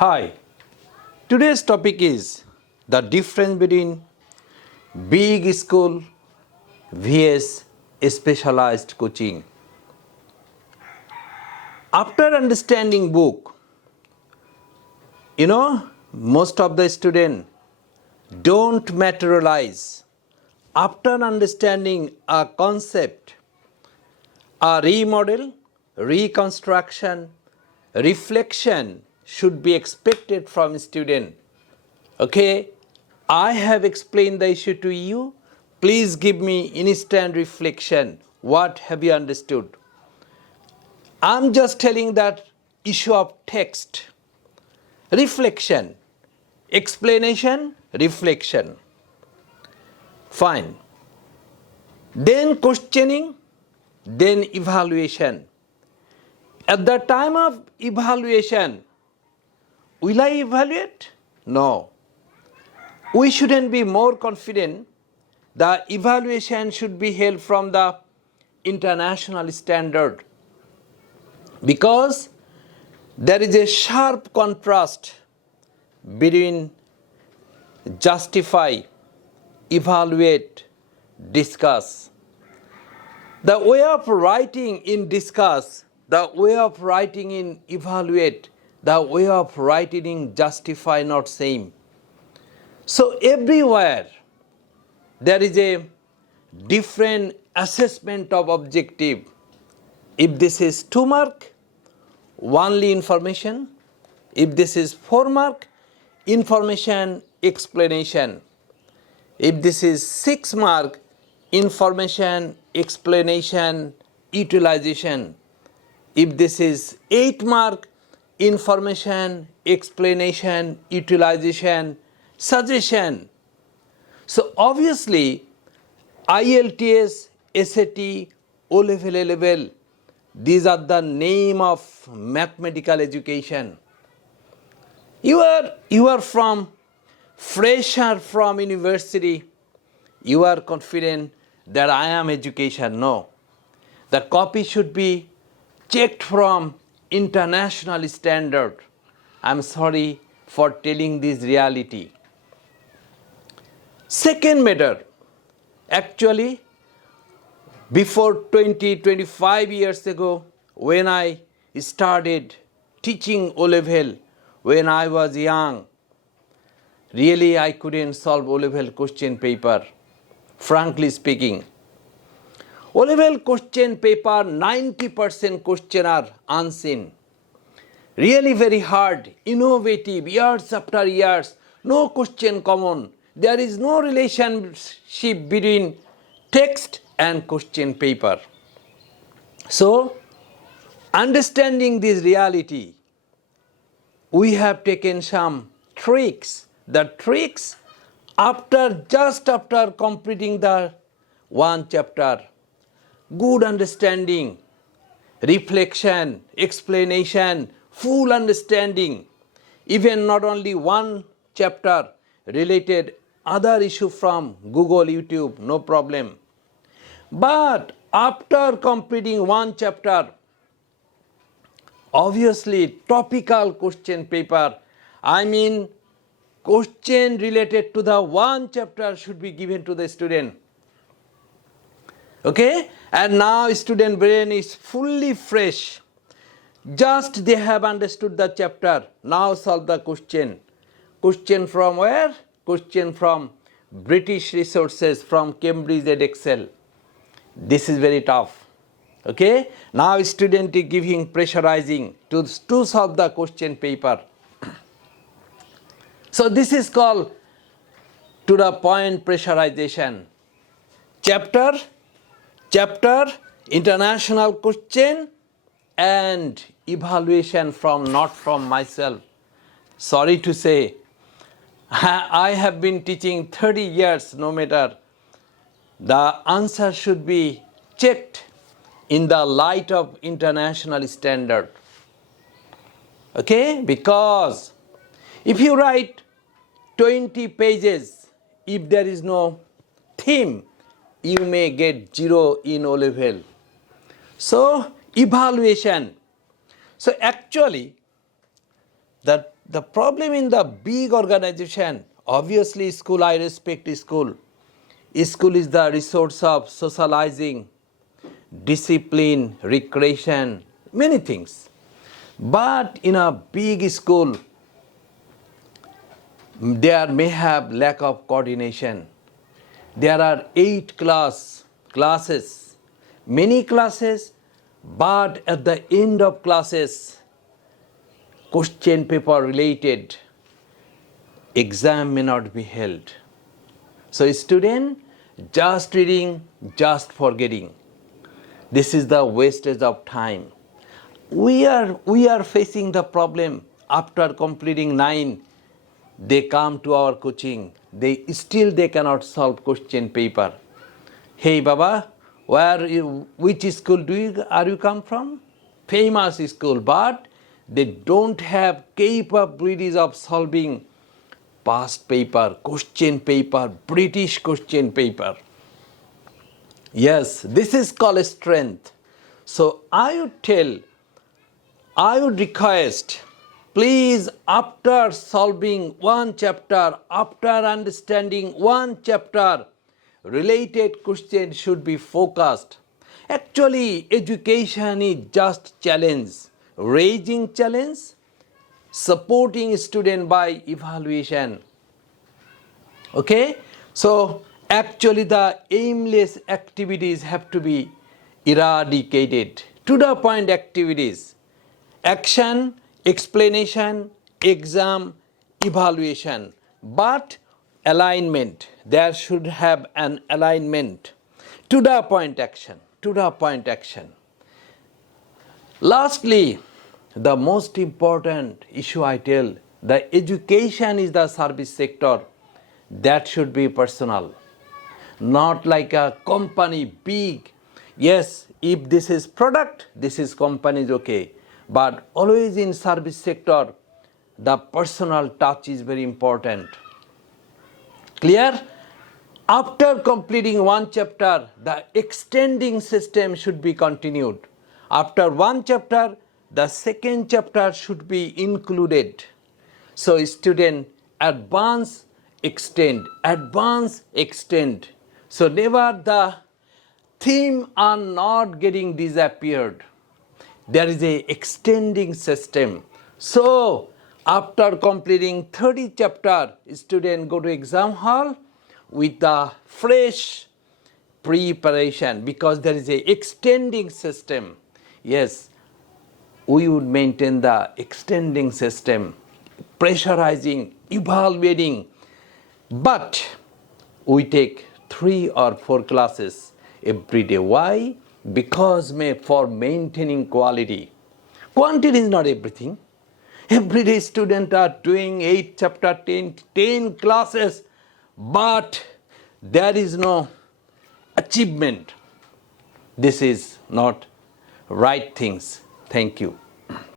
Hi, today's topic is the difference between big school vs specialized coaching. After understanding book, most of the students don't materialize. After understanding a concept, a remodel, reconstruction, reflection should be expected from student. Okay, I have explained the issue to you. Please give me instant reflection. What have you understood? I'm just telling that issue of text. Reflection, explanation, reflection. Fine. Then questioning, then evaluation. At the time of evaluation, will I evaluate? No. We shouldn't be more confident. The evaluation should be held from the international standard, because there is a sharp contrast between justify, evaluate, discuss. The way of writing in discuss, the way of writing in evaluate, the way of writing in justify not same. So everywhere there is a different assessment of objective. If this is 2 mark, only information. If this is 4 mark, information, explanation. If this is 6 mark, information, explanation, utilization. If this is 8 mark, information, explanation, utilization, suggestion. So obviously, IELTS, SAT, O-level, A-level, these are the name of mathematical education. You are from fresher from university. You are confident that I am education. No. The copy should be checked from international standard. I'm sorry for telling this reality. Second matter, actually, before 25 years ago, when I started teaching O-level, when I was young, really I couldn't solve O-level question paper, frankly speaking. O-level question paper, 90% question are unseen. Really very hard, innovative, years after years, no question common. There is no relationship between text and question paper. So, understanding this reality, we have taken some tricks. The tricks just after completing the 1 chapter, good understanding, reflection, explanation, full understanding, even not only 1 chapter related other issue from Google, YouTube, no problem. But after completing 1 chapter, obviously topical question paper, I mean question related to the 1 chapter should be given to the student. Okay? And now student brain is fully fresh. Just they have understood the chapter. Now solve the question. Question from where? Question from British resources, from Cambridge Excel. This is very tough. Okay? Now student is giving pressurizing to solve the question paper. So this is called to the point pressurization. Chapter, international question, and evaluation from not from myself. Sorry to say, I have been teaching 30 years, no matter. The answer should be checked in the light of international standard. Okay? Because if you write 20 pages, if there is no theme, you may get 0 in O-level. So, evaluation. So, actually, the the problem in the big organization, obviously school, I respect school. School is the resource of socializing, discipline, recreation, many things. But in a big school, there may have lack of coordination. There are 8 classes, many classes, but at the end of classes, question paper related exam may not be held. So student, just reading, just forgetting. This is the wastage of time. We are facing the problem after completing 9. They come to our coaching. They cannot solve question paper. Hey Baba, which school are you come from? Famous school, but they don't have capabilities of solving past paper, question paper, British question paper. Yes, this is called strength. So I would request, please, after solving one chapter, after understanding one chapter, related question should be focused. Actually, education is just challenge, raising challenge, supporting student by evaluation. Okay? So, actually the aimless activities have to be eradicated. To the point activities. Action, explanation, exam, evaluation. But alignment, there should have an alignment. To the point action, to the point action. Lastly, the most important issue I tell, the education is the service sector. That should be personal. Not like a company big. Yes, if this is product, this is company is okay. But always in service sector, the personal touch is very important. Clear? After completing one chapter, the extending system should be continued. After one chapter, the second chapter should be included. So student, advance, extend, advance, extend. So never the theme are not getting disappeared. There is a extending system. So after completing 30 chapter, student go to exam hall with a fresh preparation because there is a extending system. Yes, we would maintain the extending system, pressurizing, evaluating, but we take 3 or 4 classes every day. Why? Because for maintaining quality. Quantity is not everything. Every day students are doing 8 chapter, 10 classes, but there is no achievement. This is not right things. Thank you.